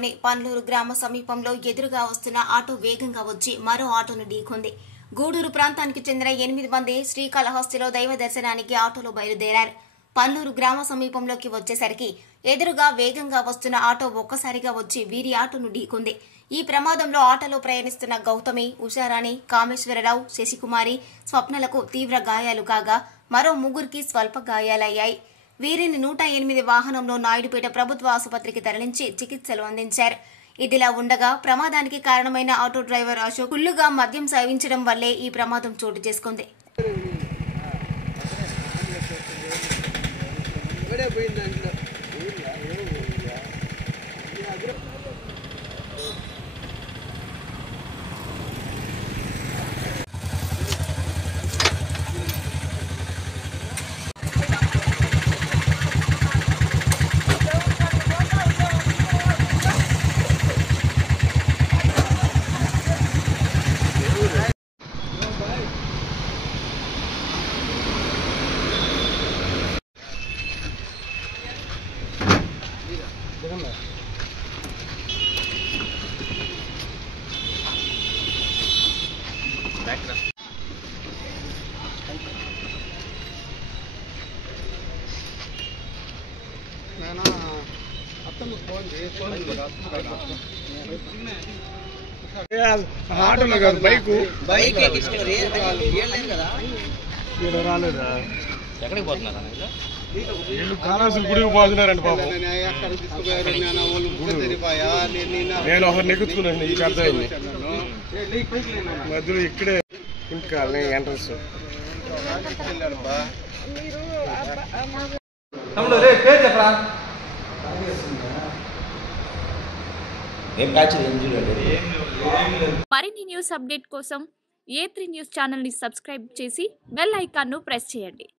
జిల్లాలోని పన్లూరు గ్రామ సమీపంలో ఎదురుగా వస్తున్న ఆటో వేగంగా వచ్చి మరో ఆటోను ఢీకొంది. గూడూరు ప్రాంతానికి చెందిన 8 మంది శ్రీకాళహస్తిలో దైవ దర్శనానికి ఆటోలో బయలుదేరారు. పన్లూరు గ్రామ సమీపంలోకి వచ్చేసరికి ఎదురుగా వేగంగా వస్తున్న ఆటో ఒక్కసారిగా వచ్చి వీరి ఆటోను ఢీకొంది. ఈ ప్రమాదంలో ఆటోలో ప్రయాణిస్తున్న గౌతమి, ఉషారాణి, కామేశ్వరరావు, శశికుమారి, స్వప్నలకు తీవ్ర గాయాలు కాగా మరో 3కి స్వల్ప గాయాలయ్యాయి. వీరిని 108 వాహనంలో నాయుడుపేట ప్రభుత్వ ఆసుపత్రికి తరలించి చికిత్సలు అందించారు. ఇదిలా ఉండగా ప్రమాదానికి కారణమైన ఆటో డ్రైవర్ అశోక్ ఫుల్లుగా మద్యం సేవించడం వల్లే ఈ ప్రమాదం చోటు చేసుకుంది. ఆటోలో కాదు బైక్ రాలేదా? ఎక్కడికి పోతున్నారా? వీళ్ళు కాళహస్తి గుడికి పోతున్నారండి పాపం. నేను ఒకరిని ఎక్కుతున్నాను. ఈ అర్థమైంది మధ్యలో ఇక్కడే ఇంకా ఎంట్రన్స్. మరిన్ని న్యూస్ అప్డేట్ కోసం A3 న్యూస్ ఛానల్ ని సబ్స్క్రైబ్ చేసి బెల్ ఐకాన్ ను ప్రెస్ చేయండి.